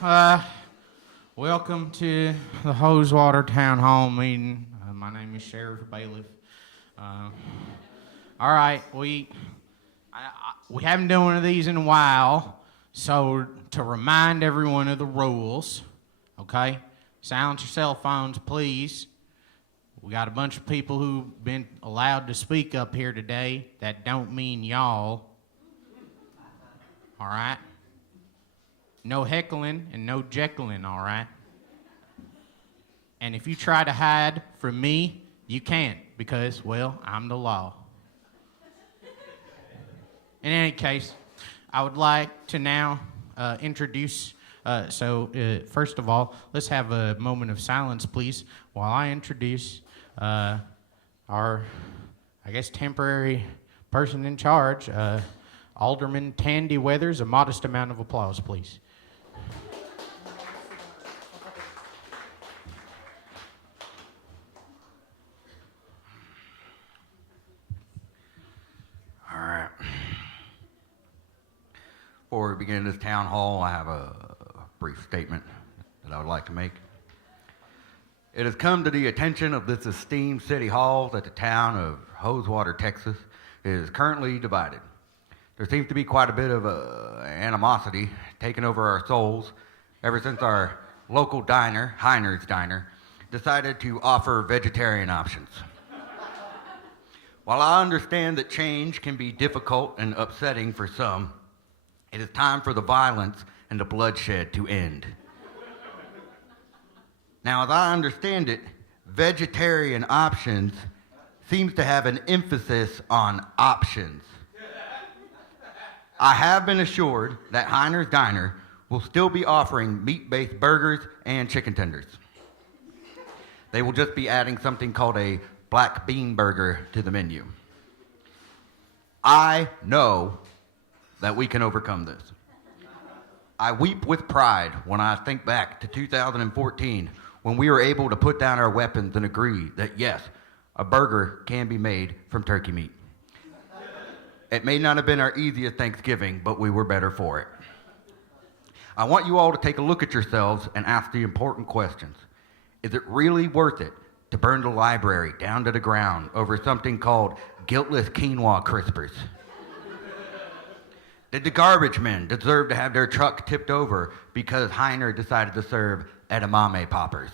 Welcome to the Hosewater Town Hall meeting. My name is Sheriff Bailiff. All right, we haven't done one of these in a while, so to remind everyone of the rules, okay? Silence your cell phones, please. We got a bunch of people who've been allowed to speak up here today. That don't mean y'all. All right? No heckling and no jeckling, all right? And if you try to hide from me, you can't because, well, I'm the law. In any case, I would like to now introduce, first of all, let's have a moment of silence, please, while I introduce our, I guess, temporary person in charge, Alderman Tandy Weathers. A modest amount of applause, please. All right. Before we begin this town hall, I have a brief statement that I would like to make. It has come to the attention of this esteemed city hall that the town of Hosewater, Texas, is currently divided. There seems to be quite a bit of animosity taking over our souls ever since our local diner, Heiner's Diner, decided to offer vegetarian options. While I understand that change can be difficult and upsetting for some, it is time for the violence and the bloodshed to end. Now, as I understand it, vegetarian options seems to have an emphasis on options. I have been assured that Heiner's Diner will still be offering meat-based burgers and chicken tenders. They will just be adding something called a black bean burger to the menu. I know that we can overcome this. I weep with pride when I think back to 2014 when we were able to put down our weapons and agree that yes, a burger can be made from turkey meat. It may not have been our easiest Thanksgiving, but we were better for it. I want you all to take a look at yourselves and ask the important questions. Is it really worth it to burn the library down to the ground over something called guiltless quinoa crispers? Did the garbage men deserve to have their truck tipped over because Heiner decided to serve edamame poppers?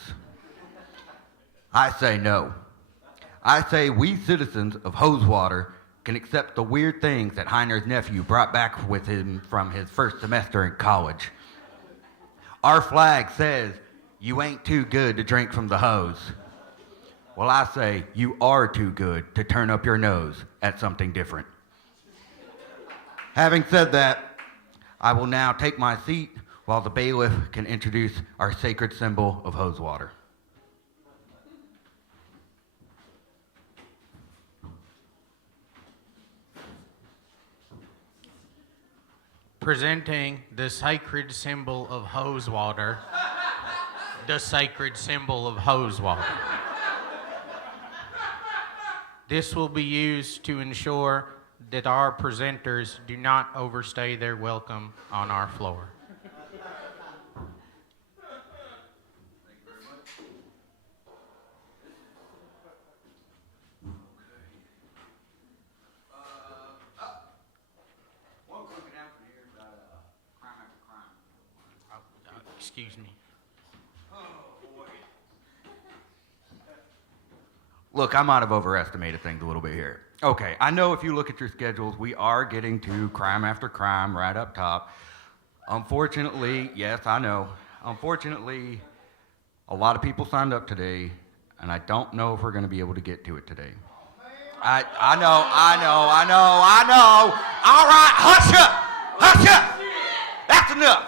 I say no. I say we citizens of Hosewater can accept the weird things that Heiner's nephew brought back with him from his first semester in college. Our flag says, you ain't too good to drink from the hose. Well, I say, you are too good to turn up your nose at something different. Having said that, I will now take my seat while the bailiff can introduce our sacred symbol of Hosewater. Presenting the sacred symbol of Hosewater, the sacred symbol of Hosewater. This will be used to ensure that our presenters do not overstay their welcome on our floor. Excuse me. Look, I might have overestimated things a little bit here. Okay, I know if you look at your schedules, we are getting to crime after crime right up top. Unfortunately, yes, I know. Unfortunately, a lot of people signed up today, and I don't know if we're going to be able to get to it today. I know. All right, hush up. That's enough.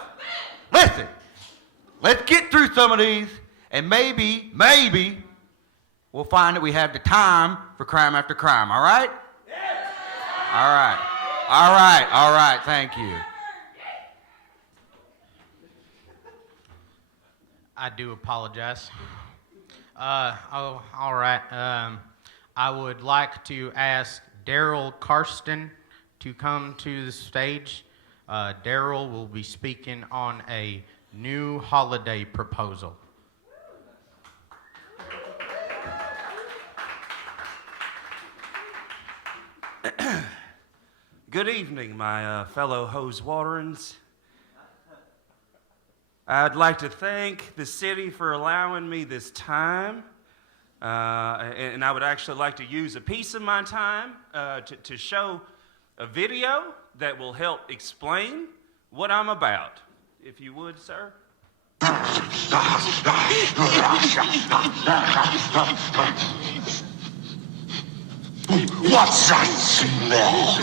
Listen, let's get through some of these, and maybe, we'll find that we have the time for crime after crime, all right? Yes. All right, thank you. I do apologize. All right. I would like to ask Daryl Karsten to come to the stage. Daryl will be speaking on a new holiday proposal. Good evening, my fellow Hosewaterans. I'd like to thank the city for allowing me this time, and I would actually like to use a piece of my time to show a video that will help explain what I'm about. If you would, sir. What's that smell?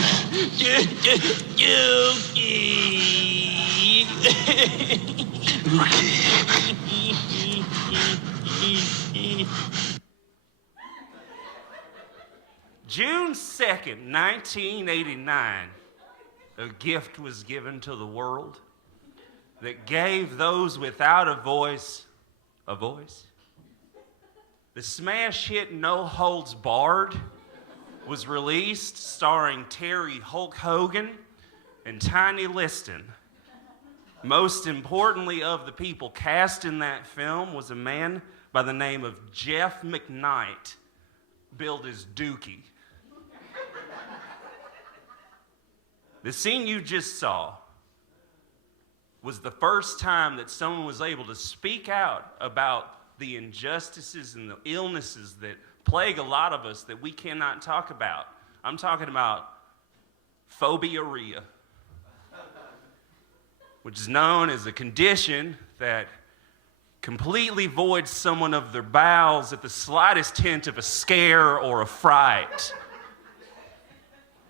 June 2nd, 1989, a gift was given to the world that gave those without a voice a voice. The smash hit No Holds Barred was released, starring Terry Hulk Hogan and Tiny Liston. Most importantly of the people cast in that film was a man by the name of Jeff McKnight, billed as Dookie. The scene you just saw was the first time that someone was able to speak out about the injustices and the illnesses that plague a lot of us that we cannot talk about. I'm talking about phobia-rhea, which is known as a condition that completely voids someone of their bowels at the slightest hint of a scare or a fright.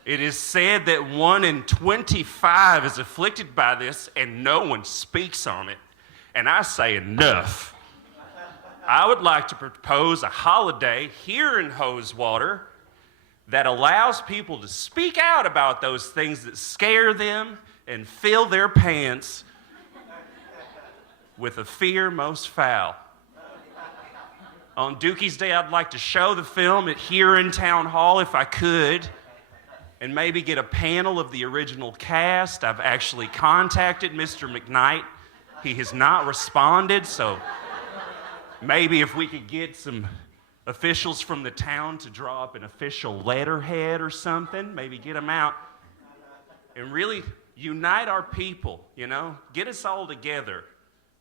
It is said that 1 in 25 is afflicted by this and no one speaks on it. And I say enough. I would like to propose a holiday here in Hosewater that allows people to speak out about those things that scare them and fill their pants with a fear most foul. On Dookie's Day, I'd like to show the film here in Town Hall if I could, and maybe get a panel of the original cast. I've actually contacted Mr. McKnight. He has not responded, so maybe if we could get some officials from the town to draw up an official letterhead or something, maybe get them out and really unite our people, you know? Get us all together.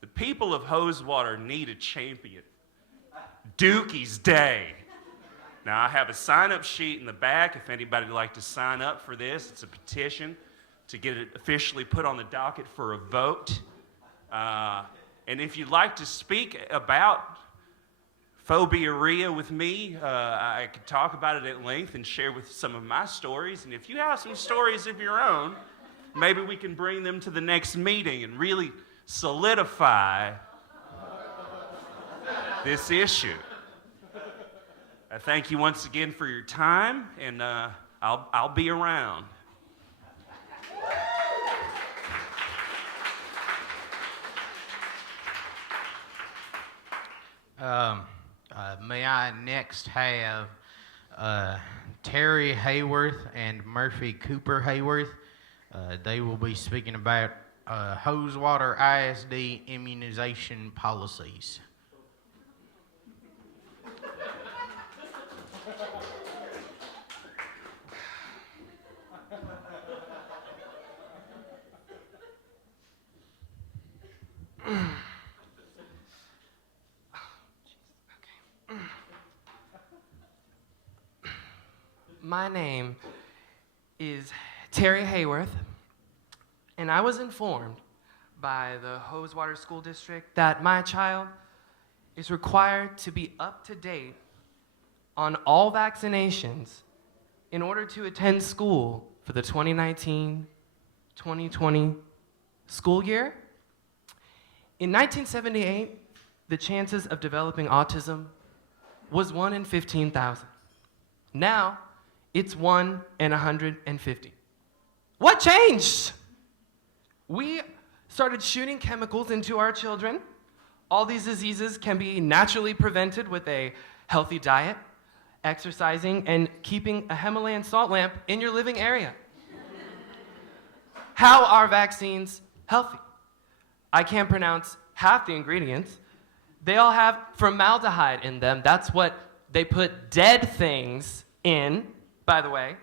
The people of Hosewater need a champion. Dookie's Day. Now, I have a sign-up sheet in the back if anybody would like to sign up for this. It's a petition to get it officially put on the docket for a vote. And if you'd like to speak about phobia-rhea with me, I could talk about it at length and share with some of my stories. And if you have some stories of your own, maybe we can bring them to the next meeting and really solidify this issue. I thank you once again for your time, and I'll be around. May I next have Terry Hayworth and Murphy Cooper Hayworth. They will be speaking about Hosewater ISD immunization policies. My name is Terry Hayworth, and I was informed by the Hosewater School District that my child is required to be up to date on all vaccinations in order to attend school for the 2019-2020 school year. In 1978, the chances of developing autism was 1 in 15,000. Now, it's 1 in 150. What changed? We started shooting chemicals into our children. All these diseases can be naturally prevented with a healthy diet, exercising, and keeping a Himalayan salt lamp in your living area. How are vaccines healthy? I can't pronounce half the ingredients. They all have formaldehyde in them. That's what they put dead things in, by the way.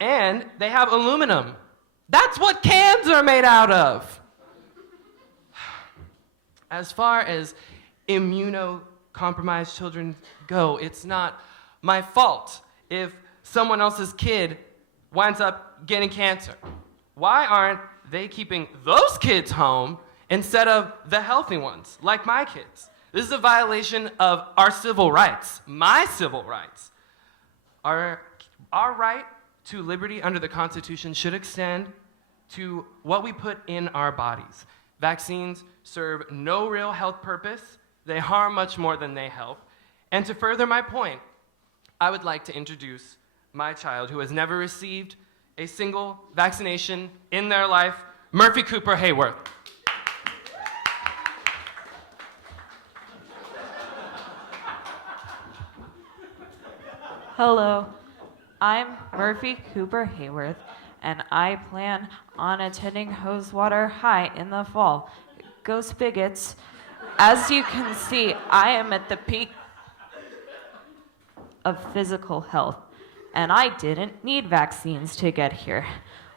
And they have aluminum. That's what cans are made out of. As far as immunocompromised children go, it's not my fault if someone else's kid winds up getting cancer. Why aren't they keeping those kids home instead of the healthy ones, like my kids? This is a violation of our civil rights, my civil rights. Our right to liberty under the Constitution should extend to what we put in our bodies. Vaccines serve no real health purpose. They harm much more than they help. And to further my point, I would like to introduce my child who has never received a single vaccination in their life, Murphy Cooper Hayworth. Hello, I'm Murphy Cooper Hayworth, and I plan on attending Hosewater High in the fall. Go Spigots. As you can see, I am at the peak of physical health, and I didn't need vaccines to get here.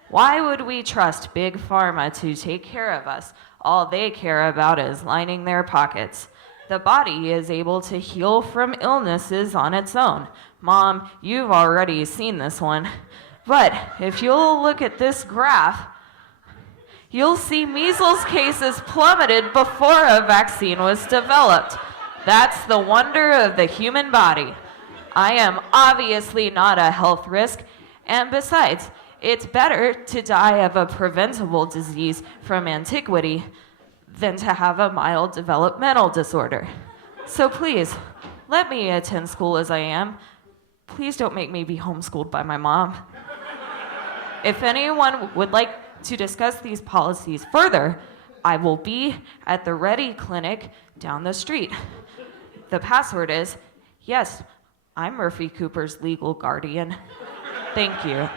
Why would we trust Big Pharma to take care of us? All they care about is lining their pockets. The body is able to heal from illnesses on its own. Mom, you've already seen this one. But if you'll look at this graph, you'll see measles cases plummeted before a vaccine was developed. That's the wonder of the human body. I am obviously not a health risk, and besides, it's better to die of a preventable disease from antiquity than to have a mild developmental disorder. So please, let me attend school as I am. Please don't make me be homeschooled by my mom. If anyone would like to discuss these policies further, I will be at the Ready Clinic down the street. The password is, yes, I'm Murphy Cooper's legal guardian. Thank you.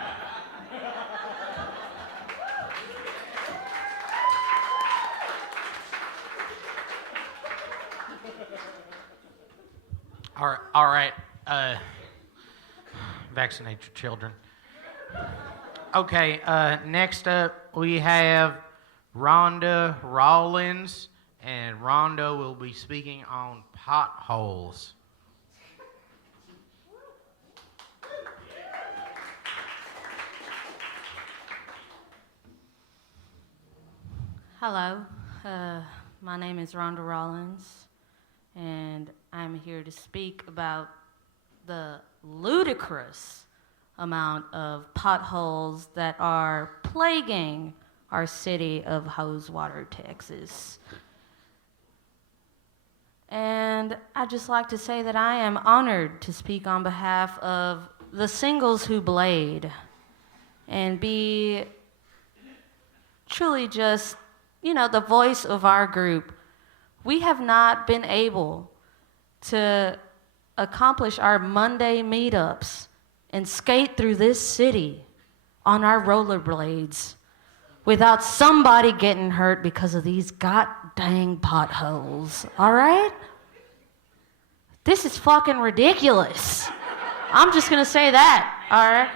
All right. Vaccinate your children. Okay, next up we have Rhonda Rawlins, and Rhonda will be speaking on potholes. Hello, my name is Rhonda Rawlins, and I'm here to speak about the ludicrous amount of potholes that are plaguing our city of Hosewater, Texas. And I'd just like to say that I am honored to speak on behalf of the singles who blade and be truly just, the voice of our group. We have not been able to accomplish our Monday meetups and skate through this city on our rollerblades without somebody getting hurt because of these god-dang potholes, all right? This is fucking ridiculous. I'm just gonna say that, all right?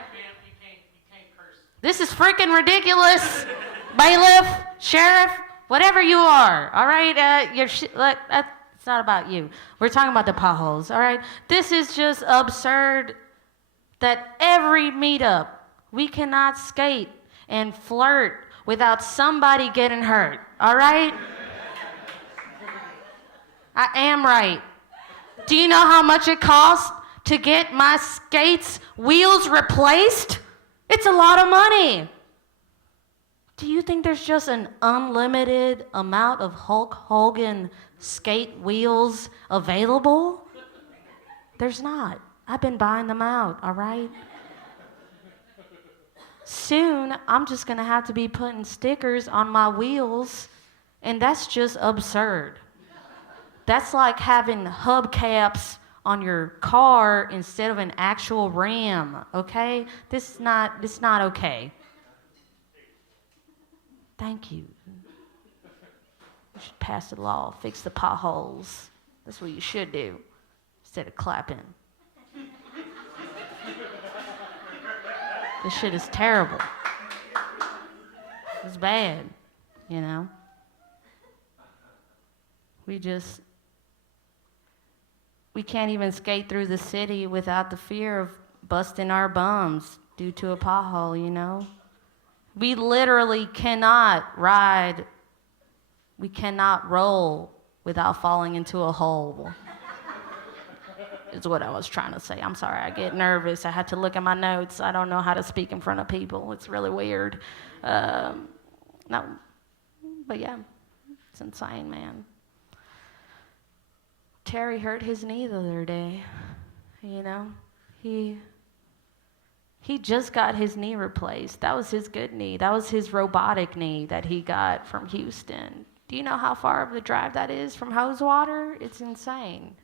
This is freaking ridiculous. Bailiff, sheriff, whatever you are, all right? It's not about you. We're talking about the potholes, all right? This is just absurd that every meetup, we cannot skate and flirt without somebody getting hurt, all right? I am right. Do you know how much it costs to get my skates' wheels replaced? It's a lot of money. Do you think there's just an unlimited amount of Hulk Hogan skate wheels available? There's not. I've been buying them out, all right? Soon, I'm just gonna have to be putting stickers on my wheels, and that's just absurd. That's like having hubcaps on your car instead of an actual rim, okay? This is not okay. Thank you. should pass the law, fix the potholes. That's what you should do instead of clapping. This shit is terrible. It's bad, you know? We can't even skate through the city without the fear of busting our bums due to a pothole, you know? We literally cannot ride, we cannot roll without falling into a hole. Is what I was trying to say. I'm sorry, I get nervous. I had to look at my notes. I don't know how to speak in front of people. It's really weird. No, but yeah, it's insane, man. Terry hurt his knee the other day, you know? He just got his knee replaced. That was his good knee. That was his robotic knee that he got from Houston. Do you know how far of a drive that is from Rosewater? It's insane.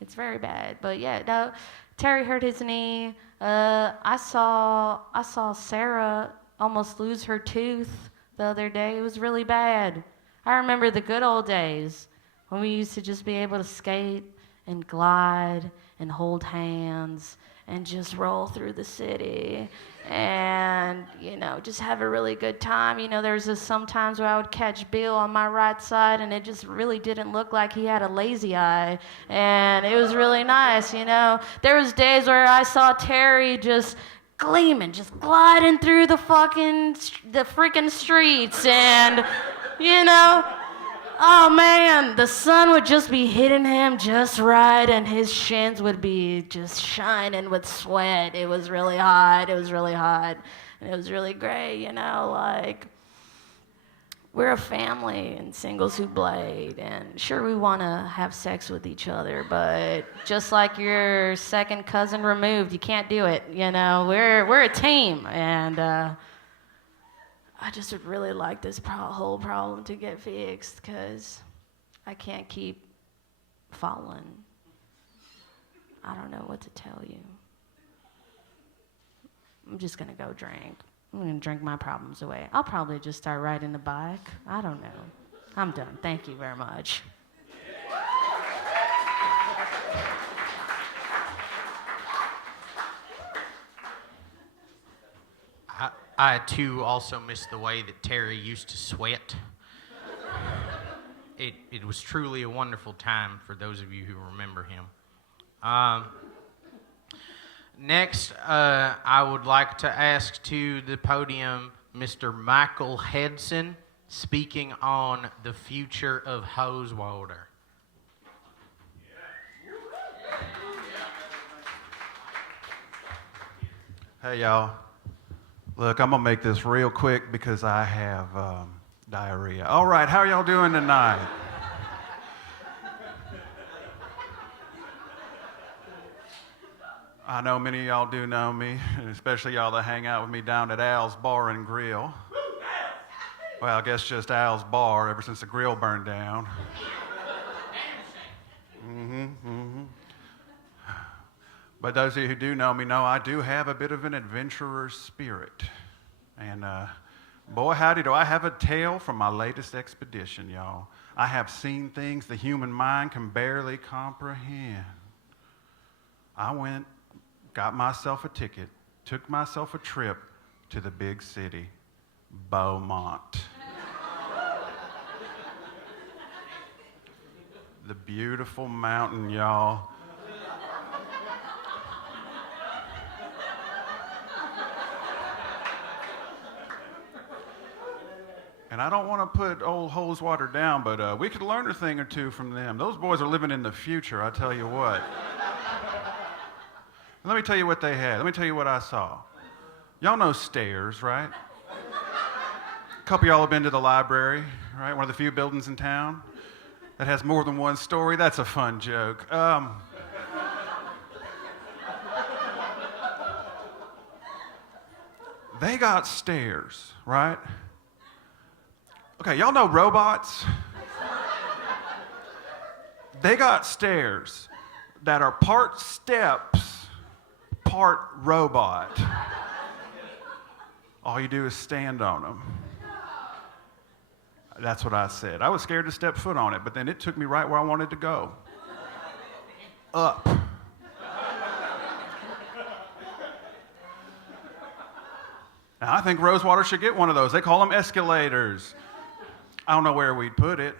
It's very bad. But yeah, no, Terry hurt his knee. I saw Sarah almost lose her tooth the other day. It was really bad. I remember the good old days when we used to just be able to skate and glide and hold hands and just roll through the city and, you know, just have a really good time. You know, there's just sometimes where I would catch Bill on my right side and it just really didn't look like he had a lazy eye. And it was really nice, you know. There was days where I saw Terry just gleaming, just gliding through the freaking streets and, you know, oh man, the sun would just be hitting him just right and his shins would be just shining with sweat. It was really hot. And it was really great, you know, like we're a family in Singles Who Blade, and sure we want to have sex with each other, but just like your second cousin removed, you can't do it, you know. We're a team, and I just would really like this whole problem to get fixed because I can't keep falling. I don't know what to tell you. I'm just going to go drink. I'm going to drink my problems away. I'll probably just start riding the bike. I don't know. I'm done. Thank you very much. I too also miss the way that Terry used to sweat. It was truly a wonderful time for those of you who remember him. Next, I would like to ask to the podium Mr. Michael Hedson, speaking on the future of Rosewater. Hey, y'all. Look, I'm going to make this real quick because I have diarrhea. All right, how are y'all doing tonight? I know many of y'all do know me, and especially y'all that hang out with me down at Al's Bar and Grill. Well, I guess just Al's Bar ever since the grill burned down. But those of you who do know me know I do have a bit of an adventurer's spirit. And boy, howdy, do I have a tale from my latest expedition, y'all. I have seen things the human mind can barely comprehend. I went, got myself a ticket, took myself a trip to the big city, Beaumont. The beautiful mountain, y'all. And I don't want to put old Rosewater down, but we could learn a thing or two from them. Those boys are living in the future, I tell you what. Let me tell you what they had. Let me tell you what I saw. Y'all know stairs, right? A couple of y'all have been to the library, right? One of the few buildings in town that has more than one story. That's a fun joke. They got stairs, right? Okay, y'all know robots? They got stairs that are part steps, part robot. All you do is stand on them. That's what I said. I was scared to step foot on it, but then it took me right where I wanted to go. Up. Now, I think Rosewater should get one of those. They call them escalators. I don't know where we'd put it.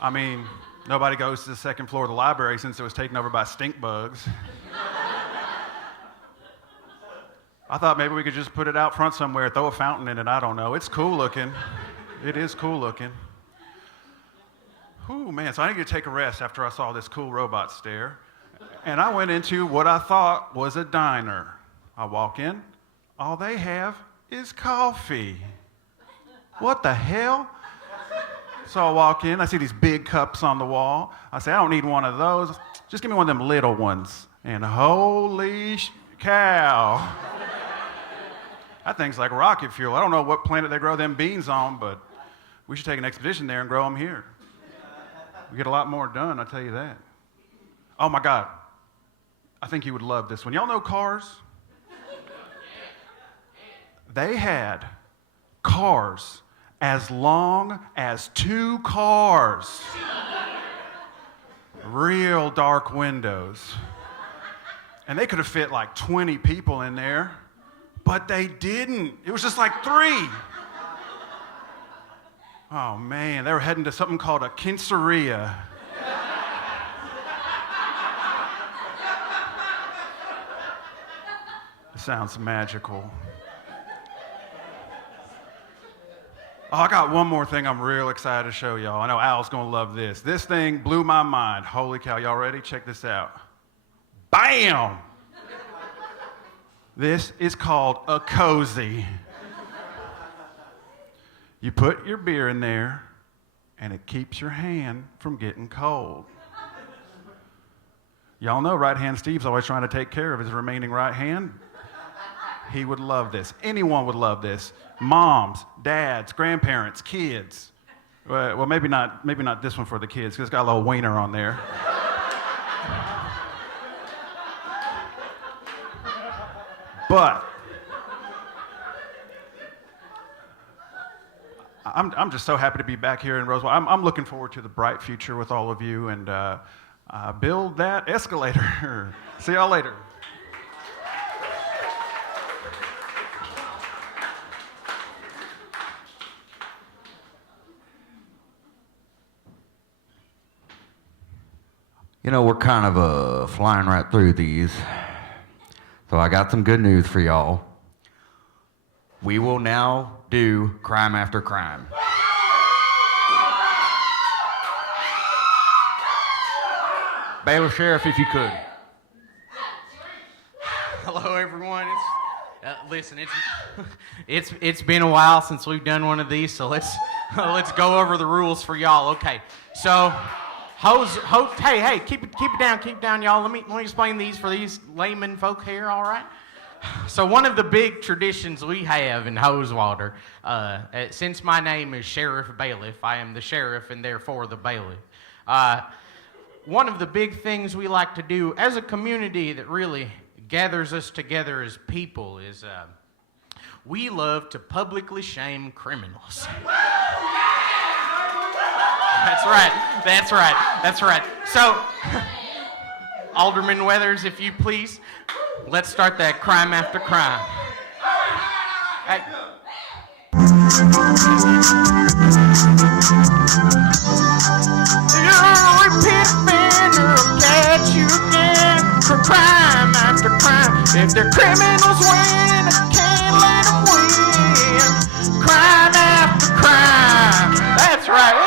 I mean, nobody goes to the second floor of the library since it was taken over by stink bugs. I thought maybe we could just put it out front somewhere, throw a fountain in it. I don't know. It's cool looking. It is cool looking. Ooh, man, so I needed to take a rest after I saw this cool robot stare. And I went into what I thought was a diner. I walk in, all they have is coffee. What the hell? So I walk in, I see these big cups on the wall. I say, I don't need one of those. Just give me one of them little ones. And holy cow. That thing's like rocket fuel. I don't know what planet they grow them beans on, but we should take an expedition there and grow them here. We get a lot more done, I'll tell you that. Oh my God. I think you would love this one. Y'all know Cars? They had cars as long as 2 cars. Real dark windows. And they could have fit like 20 people in there, but they didn't. It was just like 3. Oh man, they were heading to something called a quinceañera. It sounds magical. Oh, I got one more thing I'm real excited to show y'all. I know Al's gonna love this. This thing blew my mind. Holy cow, y'all ready? Check this out. Bam! This is called a cozy. You put your beer in there, and it keeps your hand from getting cold. Y'all know right hand Steve's always trying to take care of his remaining right hand. He would love this. Anyone would love this. Moms, dads, grandparents, kids. Well, maybe not this one for the kids, because it's got a little wiener on there. But I'm just so happy to be back here in Roswell. I'm looking forward to the bright future with all of you, and build that escalator. See y'all later. You know, we're kind of flying right through these. So I got some good news for y'all. We will now do Crime After Crime. Bailiff Sheriff, if you could. Hello, everyone. Listen, it's been a while since we've done one of these, so let's go over the rules for y'all. Okay, so hey, keep it down, y'all. Let me explain these for these layman folk here. All right. So one of the big traditions we have in Rosewater, since my name is Sheriff Bailiff, I am the sheriff and therefore the bailiff. One of the big things we like to do as a community that really gathers us together as people is we love to publicly shame criminals. That's right. So, Alderman Weathers, if you please, let's start that crime after crime. Hey. You're a repeat offender, will catch you again for crime after crime. If they're criminals win, I can't let them win. Crime after crime. That's right. Woo!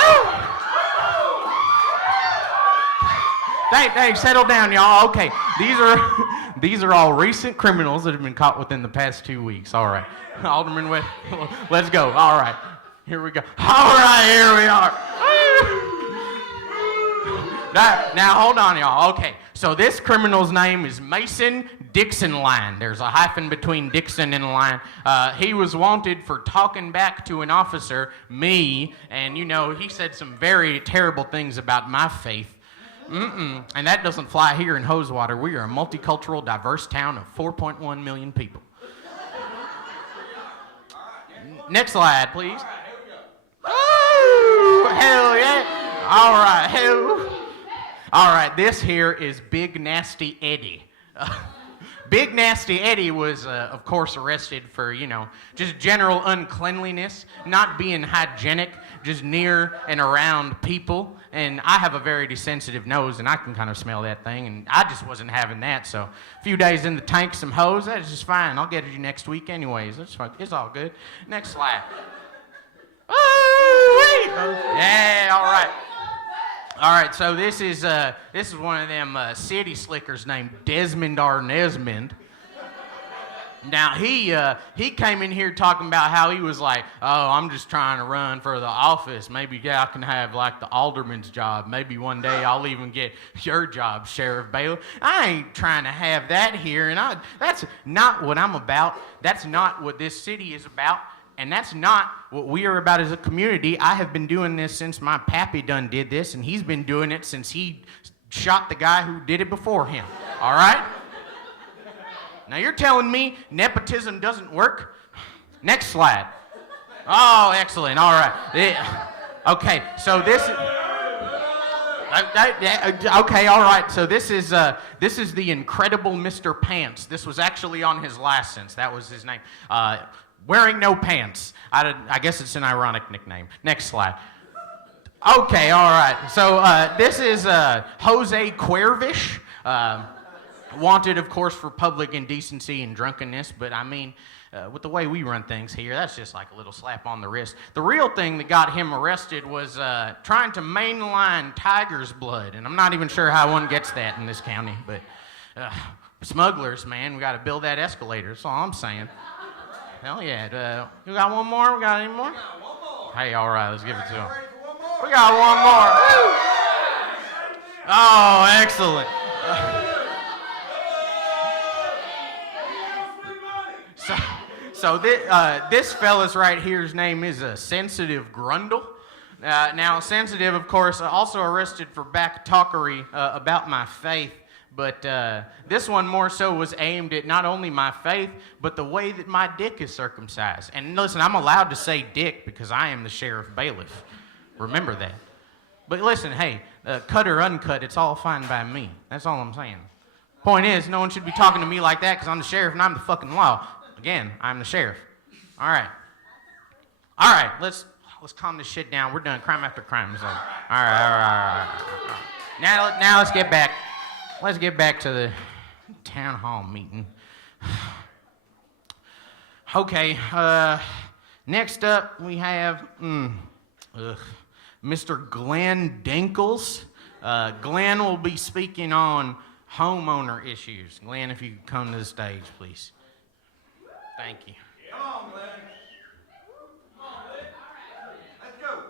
Hey, settle down, y'all. Okay, these are all recent criminals that have been caught within the past 2 weeks. All right, Alderman West, let's go. All right, here we go. All right, here we are. Now hold on, y'all. Okay, so this criminal's name is Mason Dixon Line. There's a hyphen between Dixon and Line. He was wanted for talking back to an officer, me, and he said some very terrible things about my faith. And that doesn't fly here in Rosewater. We are a multicultural, diverse town of 4.1 million people. Next slide, please. Hell yeah. All right. Hell. All right. This here is Big Nasty Eddie. Big Nasty Eddie was, of course, arrested for, just general uncleanliness, not being hygienic, just near and around people. And I have a very desensitive nose, and I can kind of smell that thing, and I just wasn't having that. So a few days in the tank, some hose, that's just fine. I'll get it you next week anyways. That's fine. It's all good. Next slide. Oh, wait. Yeah, all right. All right, so this is one of them city slickers named Desmond R. Nesmond. Now, he came in here talking about how he was like, oh, I'm just trying to run for the office. Maybe I can have, like, the alderman's job. Maybe one day I'll even get your job, Sheriff Bailiff. I ain't trying to have that here, and that's not what I'm about. That's not what this city is about. And that's not what we are about as a community. I have been doing this since my pappy done did this, and he's been doing it since he shot the guy who did it before him. All right? Now you're telling me nepotism doesn't work? Next slide. Oh, excellent. All right. Okay, so this is... Okay, all right. So this is the Incredible Mr. Pants. This was actually on his license. That was his name. Wearing no pants. I guess it's an ironic nickname. Next slide. Okay, all right. So this is Jose Cuervish. Wanted, of course, for public indecency and drunkenness, but I mean, with the way we run things here, that's just like a little slap on the wrist. The real thing that got him arrested was trying to mainline tiger's blood, and I'm not even sure how one gets that in this county, but smugglers, man, we got to build that escalator. That's all I'm saying. Hell yeah. You got one more? We got any more? We got one more. Hey, all right, let's give it to him. We got one more. Oh, excellent. So this fella's right here's name is Sensitive Grundle. Now, Sensitive, of course, also arrested for backtalkery about my faith. But this one more so was aimed at not only my faith, but the way that my dick is circumcised. And listen, I'm allowed to say dick because I am the sheriff bailiff. Remember that. But listen, hey, cut or uncut, it's all fine by me. That's all I'm saying. Point is, no one should be talking to me like that because I'm the sheriff and I'm the fucking law. Again, I'm the sheriff. All right. All right, let's calm this shit down. We're done. Crime after crime is over. All right. Now let's get back. Let's get back to the town hall meeting. Okay, next up we have Mr. Glenn Dinkles. Glenn will be speaking on homeowner issues. Glenn, if you could come to the stage, please. Thank you. Come on, Glenn. Come on, Glenn. Let's go.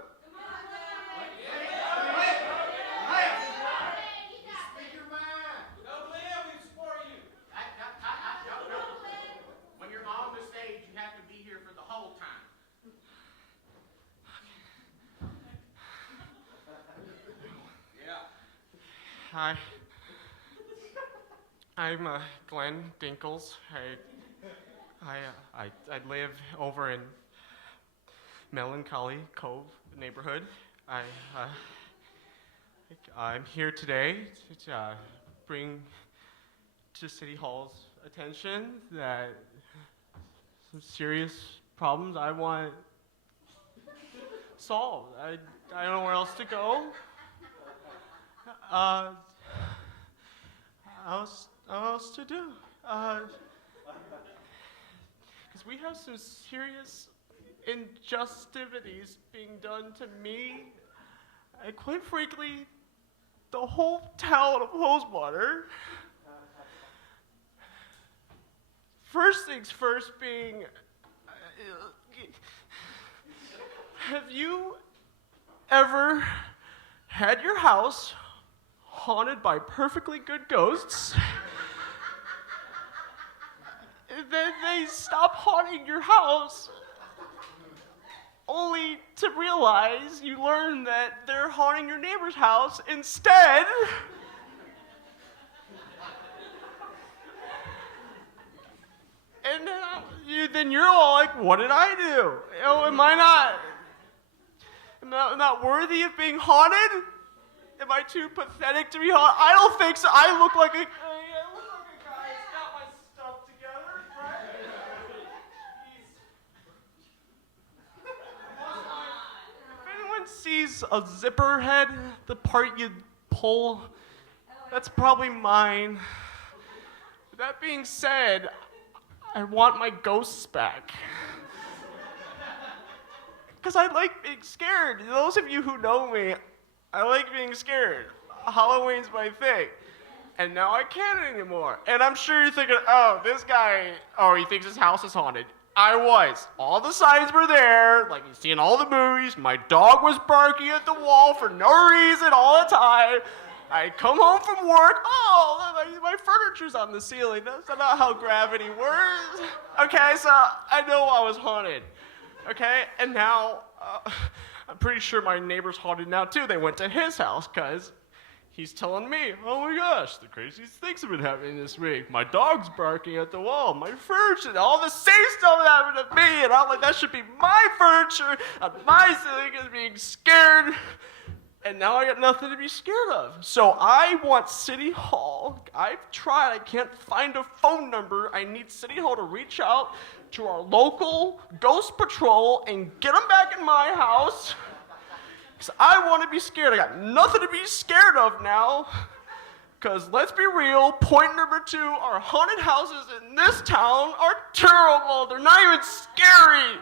Speak your mind. No, Glenn, we support you. When you're on the stage, you have to be here for the whole time. Hi. I'm Glenn Dinkles. I live over in Melancholy Cove neighborhood. I'm here today to bring to City Hall's attention that some serious problems I want solved. I don't know where else to go. How else to do? Because we have some serious injustices being done to me, and quite frankly, the whole town of Rosewater. First things first being, have you ever had your house haunted by perfectly good ghosts? Then they stop haunting your house, only to realize you learn that they're haunting your neighbor's house instead. And then you're all like, what did I do? Am I not? Am I not worthy of being haunted? Am I too pathetic to be haunted? I don't think so. I look like a guy who's got my stuff together, right? If anyone sees a zipper head, the part you pull, that's probably mine. That being said, I want my ghosts back. Because I like being scared. Those of you who know me, I like being scared. Halloween's my thing. And now I can't anymore. And I'm sure you're thinking, oh, this guy, he thinks his house is haunted. I was. All the signs were there, like you see in all the movies. My dog was barking at the wall for no reason all the time. I come home from work, my furniture's on the ceiling. That's not how gravity works. Okay, so I know I was haunted. Okay, and now I'm pretty sure my neighbor's haunted now too. They went to his house because he's telling me, oh my gosh, the craziest things have been happening this week. My dog's barking at the wall, my furniture, all the same stuff that happened to me. And I'm like, that should be my furniture on my ceiling is being scared. And now I got nothing to be scared of. So I want City Hall. I've tried. I can't find a phone number. I need City Hall to reach out to our local ghost patrol and get them back in my house. Because I want to be scared. I got nothing to be scared of now. Because let's be real, point number 2, our haunted houses in this town are terrible. They're not even scary.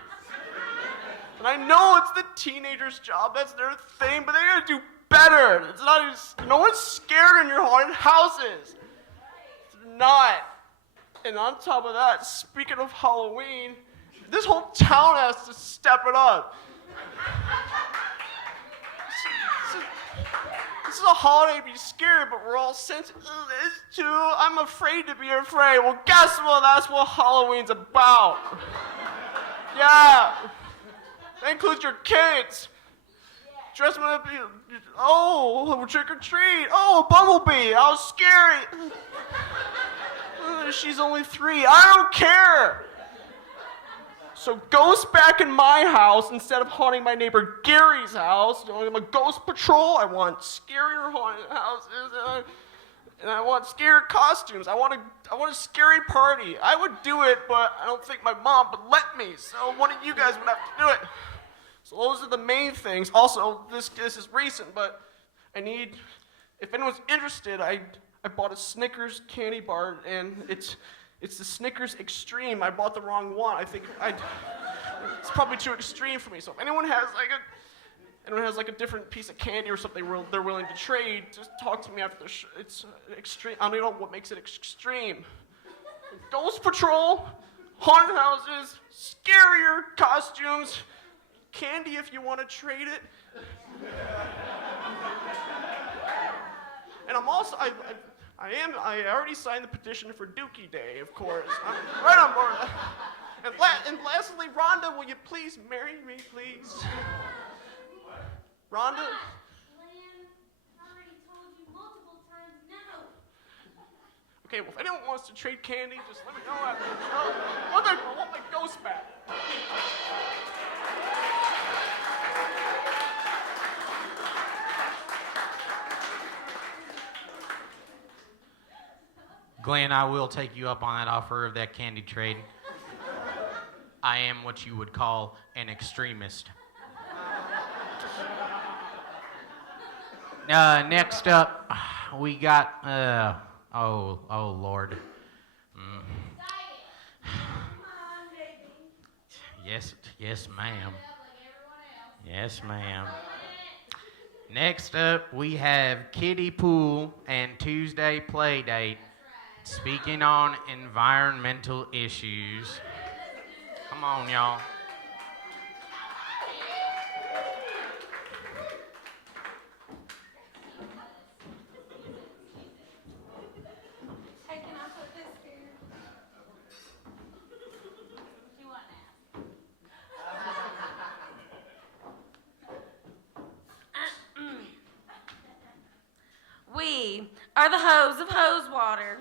And I know it's the teenager's job, that's their thing, but they gotta do better. It's not even, no one's scared in your haunted houses. It's not. And on top of that, speaking of Halloween, this whole town has to step it up. This is a holiday to be scared, but we're all sensitive to. I'm afraid to be afraid. Well, guess what? That's what Halloween's about. Yeah. That includes your kids. Dress them up. Trick or treat. Oh, a bumblebee. How scary. She's only 3. I don't care. So ghosts back in my house instead of haunting my neighbor Gary's house. I'm a ghost patrol. I want scarier haunted houses. And I want scary costumes. I want a scary party. I would do it, but I don't think my mom would let me. So one of you guys would have to do it. So those are the main things. Also, this is recent, but I need, if anyone's interested, I bought a Snickers candy bar, and it's the Snickers Extreme. I bought the wrong one. I think it's probably too extreme for me. So if anyone has a different piece of candy or something they're willing to trade, just talk to me after the show. It's extreme. I don't even know what makes it extreme. Ghost Patrol, haunted houses, scarier costumes, candy if you want to trade it. And I'm also, I already signed the petition for Dookie Day, of course. I'm right on board. And lastly, Rhonda, will you please marry me, please? Rhonda? Glenn, I already told you multiple times no. Okay, well, if anyone wants to trade candy, just let me know after the show. I want my ghost back. Glenn, I will take you up on that offer of that candy trade. I am what you would call an extremist. Next up, we got, oh Lord. Yes, ma'am. Yes, ma'am. Next up, we have Kiddie Pool and Tuesday Play Date, speaking on environmental issues. Come on, y'all. Hey, can I put this here? You want that? We are the hose of hose water.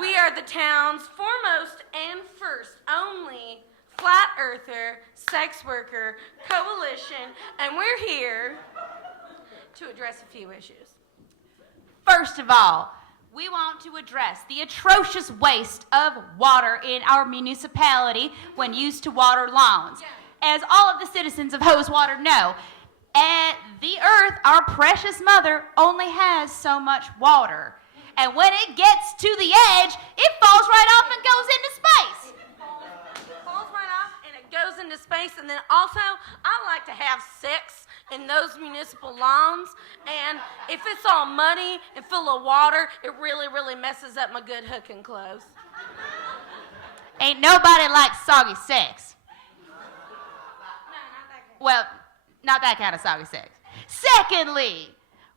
We are the town's foremost and first only Flat Earther Sex Worker Coalition, and we're here to address a few issues. First of all, we want to address the atrocious waste of water in our municipality when used to water lawns. As all of the citizens of Hosewater know, the earth, our precious mother, only has so much water. And when it gets to the edge, it falls right off and goes into space. It falls right off and it goes into space. And then also, I like to have sex in those municipal lawns. And if it's all muddy and full of water, it really, really messes up my good hooking clothes. Ain't nobody likes soggy sex. Well, not that kind of soggy sex. Secondly,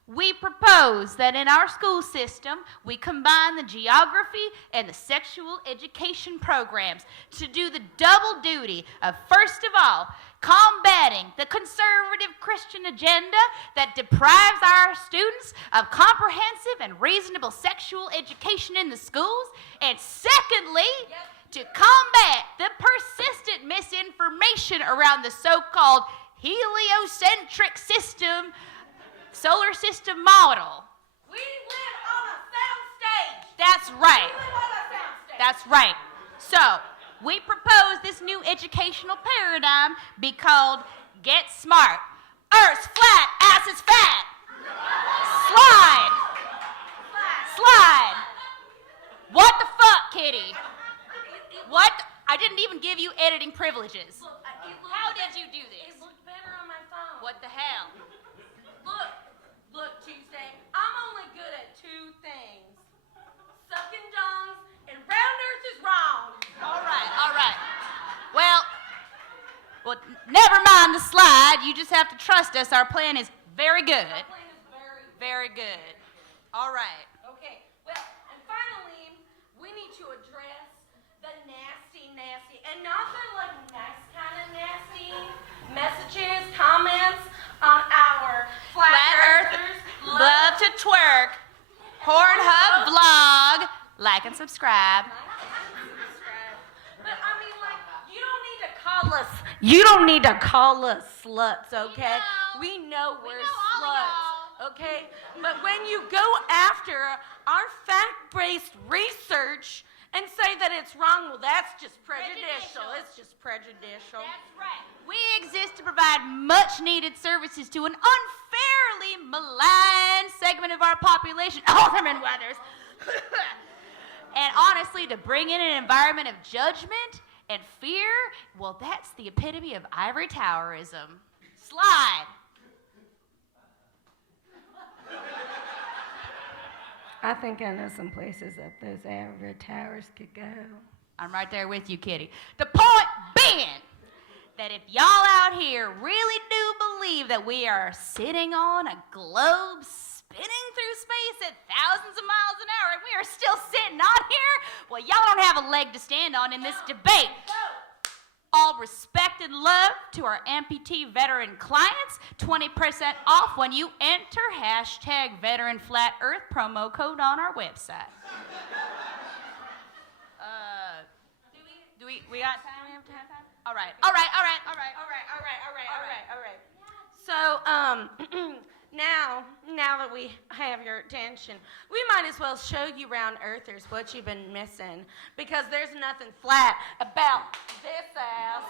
we propose that in our school system, we combine the geography and the sexual education programs to do the double duty of, first of all, combating the conservative Christian agenda that deprives our students of comprehensive and reasonable sexual education in the schools, and secondly, to combat the persistent misinformation around the so-called heliocentric solar system model. We live on a soundstage. That's right. We live on a soundstage. That's right. So, we propose this new educational paradigm be called Get Smart. Earth's flat, ass is fat. Slide. Slide. What the fuck, kitty? What? I didn't even give you editing privileges. How did you do this? It looked better on my phone. What the hell? Look, Tuesday, I'm only good at two things. Sucking dongs and round earth is wrong. All right. Well, never mind the slide. You just have to trust us. Our plan is very good. Our plan is Very good. All right. Okay, well, and finally, we need to address the nasty, and not the like nice kind of nasty messages, comments on our Flat Earthers Love to twerk. Pornhub vlog. Like and subscribe. But I mean, like, you don't need to call us sluts, okay? We know we're sluts, okay? But when you go after our fact-based research and say that it's wrong, well, that's just prejudicial. It's just prejudicial. That's right. We exist to provide much-needed services to an unfairly maligned segment of our population, Alderman Weathers. And honestly, to bring in an environment of judgment and fear, well, that's the epitome of ivory towerism. Slide. I think I know some places that those ivory towers could go. I'm right there with you, kitty. The point being that if y'all out here really do believe that we are sitting on a globe spinning through space at thousands of miles an hour and we are still sitting on here, well, y'all don't have a leg to stand on in this debate. All respect and love to our amputee veteran clients. 20% off when you enter #VeteranFlatEarth promo code on our website. We got time? We have time? All right. So, now that we have your attention, we might as well show you round earthers what you've been missing, because there's nothing flat about this ass.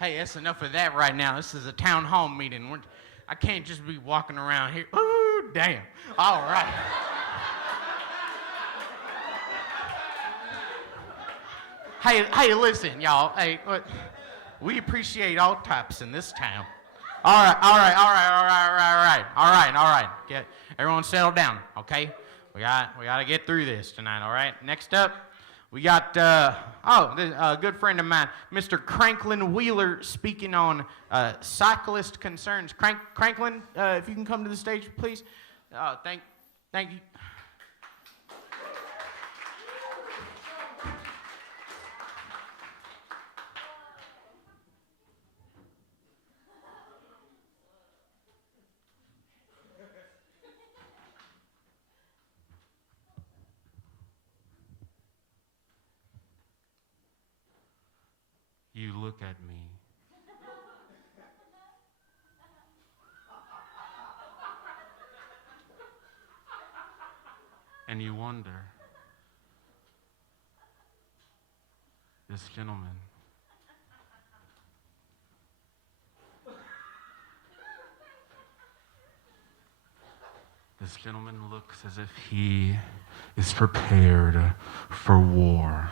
Hey, that's enough of that right now. This is a town hall meeting. I can't just be walking around here. Ooh, damn. All right. Hey, listen, y'all. Hey, we appreciate all types in this town. All right. Get everyone settle down, okay? We got to get through this tonight, all right? Next up, we got a good friend of mine, Mr. Cranklin Wheeler, speaking on cyclist concerns. Cranklin, if you can come to the stage, please. Thank you. You look at me. And you wonder, this gentleman, looks as if he is prepared for war.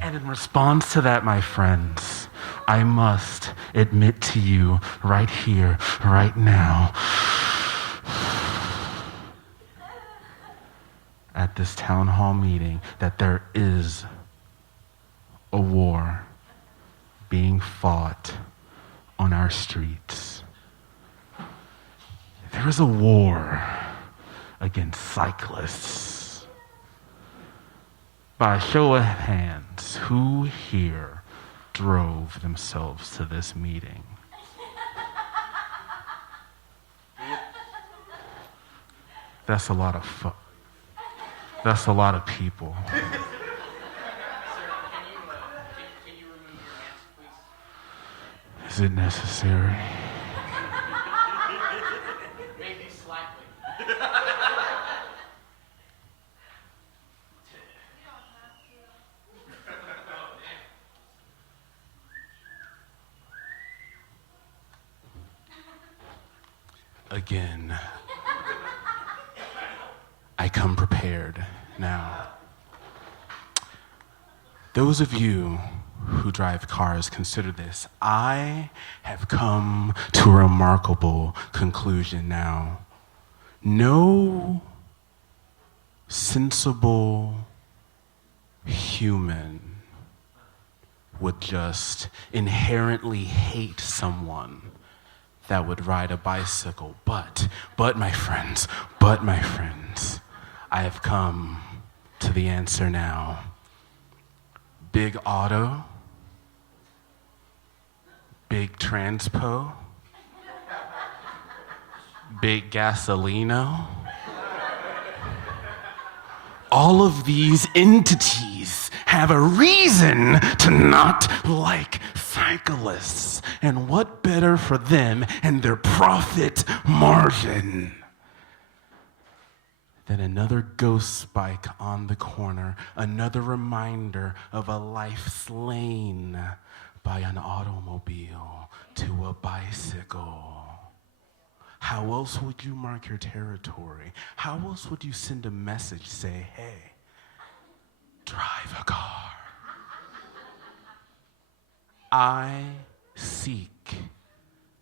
And in response to that, my friends, I must admit to you right here, right now, at this town hall meeting, that there is a war being fought on our streets. There is a war against cyclists. By a show of hands, who here drove themselves to this meeting? That's a lot of That's a lot of people. Sir, can you remove your mask, please? Is it necessary? Maybe slightly. Again, I come prepared now. Those of you who drive cars, consider this. I have come to a remarkable conclusion now. No sensible human would just inherently hate someone that would ride a bicycle. But my friends, I have come to the answer now. Big auto, big transpo, big gasolino. All of these entities have a reason to not like cyclists. And what better for them and their profit margin than another ghost spike on the corner, another reminder of a life slain by an automobile to a bicycle. How else would you mark your territory? How else would you send a message, say, hey, drive a car? I seek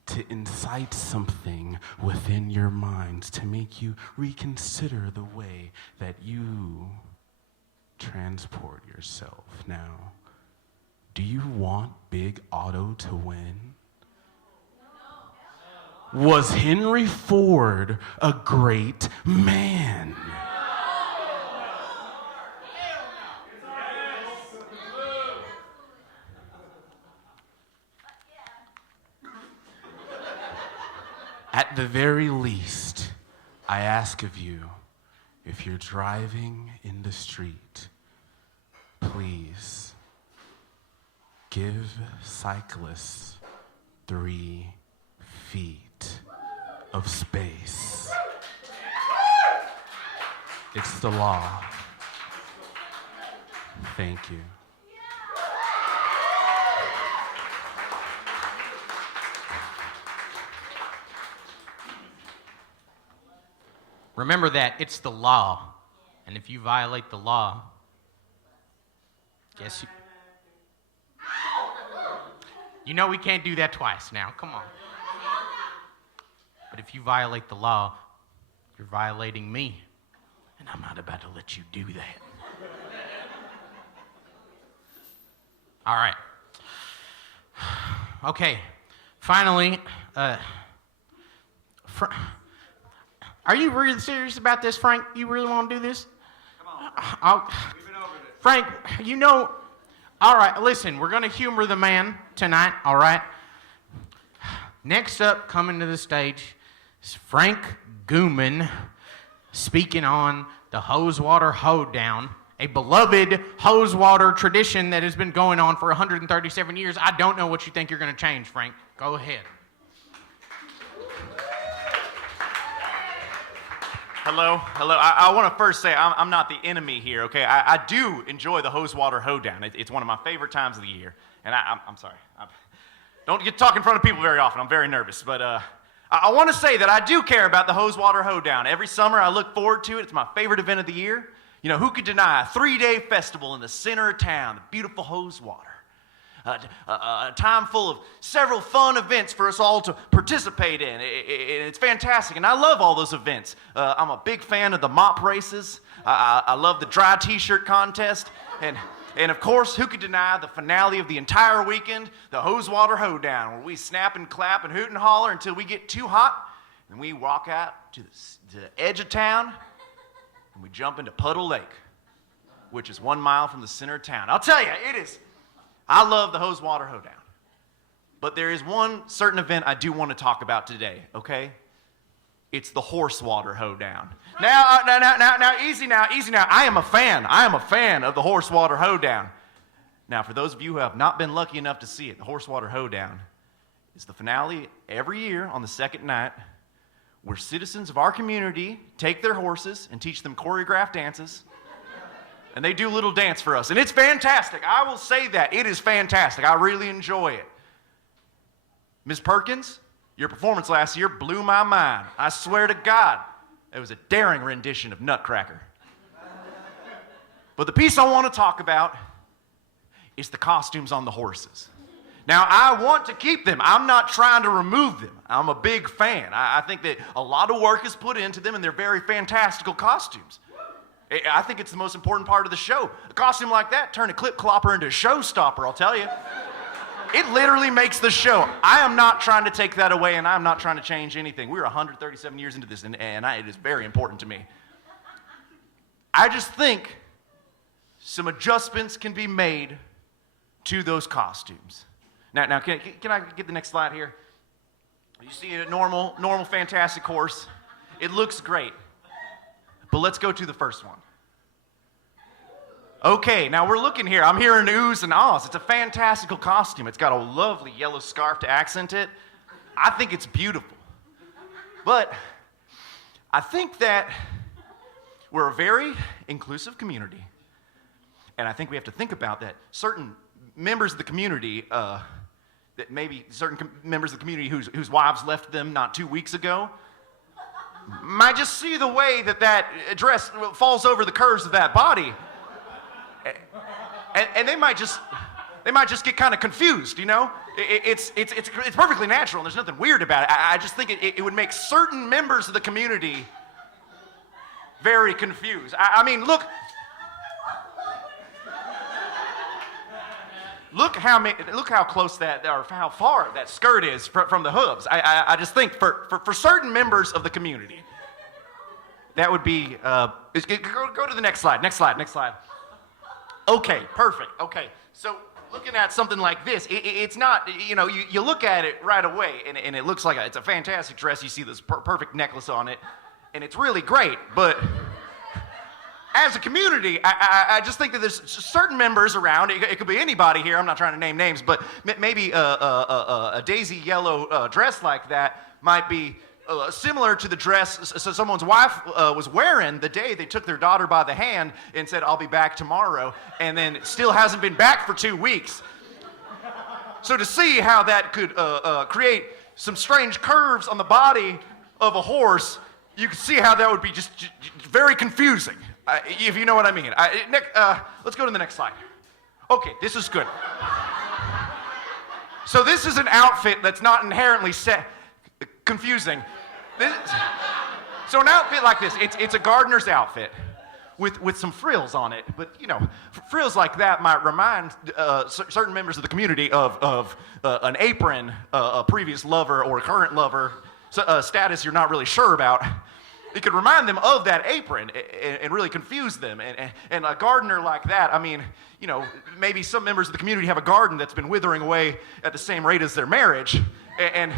to incite something within your minds to make you reconsider the way that you transport yourself. Now, do you want Big Auto to win? Was Henry Ford a great man? At the very least, I ask of you, if you're driving in the street, please give cyclists 3 feet of space. It's the law. Thank you. Remember that it's the law. And if you violate the law, guess you know we can't do that twice now. Come on. But if you violate the law, you're violating me. And I'm not about to let you do that. All right. Okay. Finally, are you really serious about this, Frank? You really want to do this? Come on. We've been over this. Frank, you know, all right, listen, we're going to humor the man tonight, all right? Next up, coming to the stage, is Frank Gooman speaking on the Hosewater Hoedown, a beloved Hosewater tradition that has been going on for 137 years. I don't know what you think you're going to change, Frank. Go ahead. Hello. I want to first say I'm not the enemy here, okay? I do enjoy the Hosewater Hoedown. It's one of my favorite times of the year. And I'm sorry. Don't get to talk in front of people very often. I'm very nervous. But I want to say that I do care about the Hosewater Hoedown. Every summer I look forward to it. It's my favorite event of the year. You know, who could deny a 3-day festival in the center of town, the beautiful Hosewater? A time full of several fun events for us all to participate in. It's fantastic, and I love all those events. I'm a big fan of the mop races. I love the dry t-shirt contest, and of course, who could deny the finale of the entire weekend, the Hosewater Hoedown, where we snap and clap and hoot and holler until we get too hot, and we walk out to the edge of town, and we jump into Puddle Lake, which is 1 mile from the center of town. I'll tell you, I love the Hosewater Hoedown. But there is one certain event I do want to talk about today, okay? It's the Horsewater Hoedown. Now, easy now. I am a fan of the Horsewater Hoedown. Now, for those of you who have not been lucky enough to see it, the Horsewater Hoedown is the finale every year on the second night where citizens of our community take their horses and teach them choreographed dances. And they do a little dance for us. And it's fantastic. I will say that. It is fantastic. I really enjoy it. Ms. Perkins, your performance last year blew my mind. I swear to God, it was a daring rendition of Nutcracker. But the piece I want to talk about is the costumes on the horses. Now, I want to keep them. I'm not trying to remove them. I'm a big fan. I think that a lot of work is put into them, and they're very fantastical costumes. I think it's the most important part of the show. A costume like that turned a clip clopper into a showstopper, I'll tell you. It literally makes the show. I am not trying to take that away, and I'm not trying to change anything. We're 137 years into this, and it is very important to me. I just think some adjustments can be made to those costumes. Now, can I get the next slide here? You see a normal fantastic horse. It looks great. But let's go to the first one. Okay, now we're looking here. I'm hearing oohs and ahs. It's a fantastical costume. It's got a lovely yellow scarf to accent it. I think it's beautiful. But I think that we're a very inclusive community. And I think we have to think about that. Certain members of the community, that maybe certain members of the community whose wives left them not 2 weeks ago, might just see the way that dress falls over the curves of that body, and they might just get kind of confused, you know? It's perfectly natural, and there's nothing weird about it. I just think it would make certain members of the community very confused. I mean, look how close that, or how far that skirt is from the hooves. I just think for certain members of the community, that would be, go to the next slide. Next slide. Okay, perfect. Okay, so looking at something like this, it's not, you look at it right away, and it looks like it's a fantastic dress. You see this perfect necklace on it, and it's really great, but as a community, I just think that there's certain members around. It could be anybody here. I'm not trying to name names, but maybe a daisy yellow dress like that might be similar to the dress someone's wife was wearing the day they took their daughter by the hand and said, "I'll be back tomorrow," and then still hasn't been back for 2 weeks. So to see how that could create some strange curves on the body of a horse, you can see how that would be just very confusing, if you know what I mean. Let's go to the next slide. Okay, this is good. So this is an outfit that's not inherently confusing. So an outfit like this, it's a gardener's outfit with some frills on it. But, you know, frills like that might remind certain members of the community of an apron, a previous lover or a current lover, status you're not really sure about. It could remind them of that apron and really confuse them. And a gardener like that, I mean, you know, maybe some members of the community have a garden that's been withering away at the same rate as their marriage. And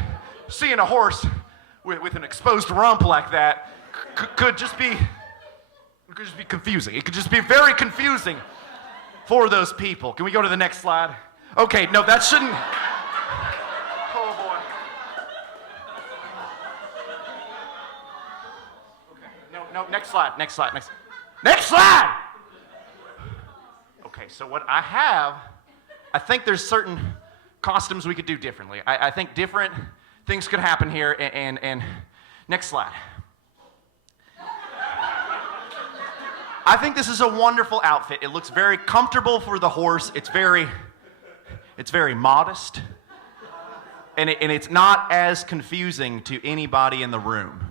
seeing a horse with an exposed rump like that could just be confusing. It could just be very confusing for those people. Can we go to the next slide? Okay, no, that shouldn't. Oh boy. Okay, no, next slide. Next slide! Okay, so what I think there's certain costumes we could do differently. I think different things could happen here, and next slide. I think this is a wonderful outfit. It looks very comfortable for the horse. It's very modest, and it's not as confusing to anybody in the room.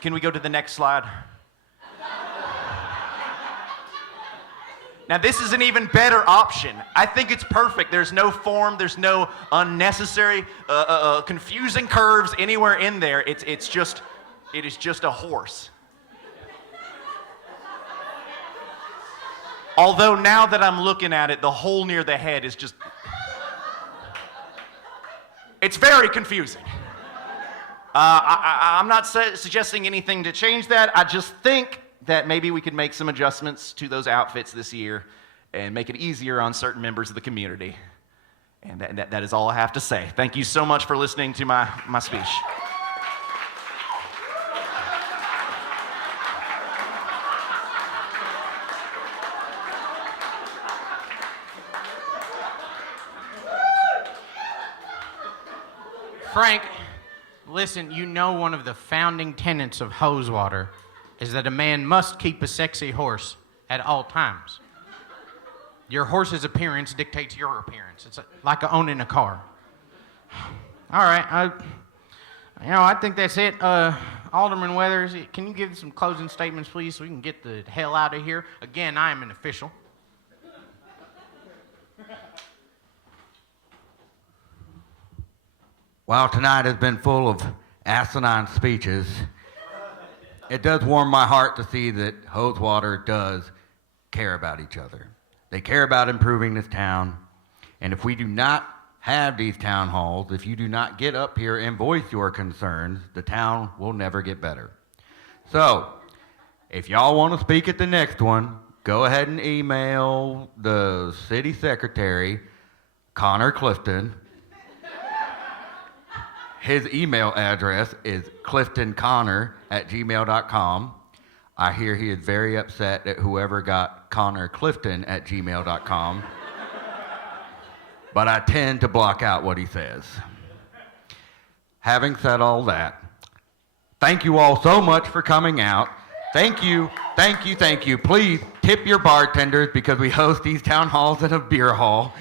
Can we go to the next slide? Now, this is an even better option. I think it's perfect. There's no form. There's no unnecessary, confusing curves anywhere in there. It is just a horse. Although now that I'm looking at it, the hole near the head is just... It's very confusing. I'm not suggesting anything to change that. I just think that maybe we could make some adjustments to those outfits this year and make it easier on certain members of the community. And that is all I have to say. Thank you so much for listening to my speech. Frank, listen, you know one of the founding tenets of Hosewater is that a man must keep a sexy horse at all times. Your horse's appearance dictates your appearance. It's like owning a car. All right, I think that's it. Alderman Weathers, can you give some closing statements, please, so we can get the hell out of here? Again, I am an official. While tonight has been full of asinine speeches, it does warm my heart to see that Hosewater does care about each other. They care about improving this town, and if we do not have these town halls, if you do not get up here and voice your concerns, the town will never get better. So, if y'all want to speak at the next one, go ahead and email the city secretary, Connor Clifton. His email address is cliftonconnor@gmail.com. I hear he is very upset at whoever got connorclifton@gmail.com. But I tend to block out what he says. Having said all that, thank you all so much for coming out. Thank you. Please tip your bartenders because we host these town halls in a beer hall.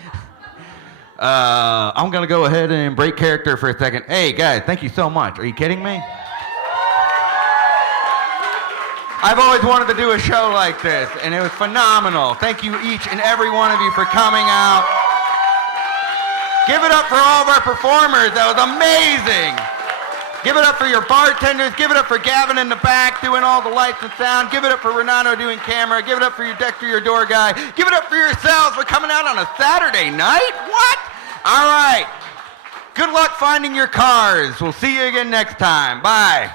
I'm going to go ahead and break character for a second. Hey, guys, thank you so much. Are you kidding me? I've always wanted to do a show like this, and it was phenomenal. Thank you, each and every one of you, for coming out. Give it up for all of our performers. That was amazing. Give it up for your bartenders. Give it up for Gavin in the back doing all the lights and sound. Give it up for Renato doing camera. Give it up for your Dexter, your door guy. Give it up for yourselves for coming out on a Saturday night. What? All right. Good luck finding your cars. We'll see you again next time. Bye.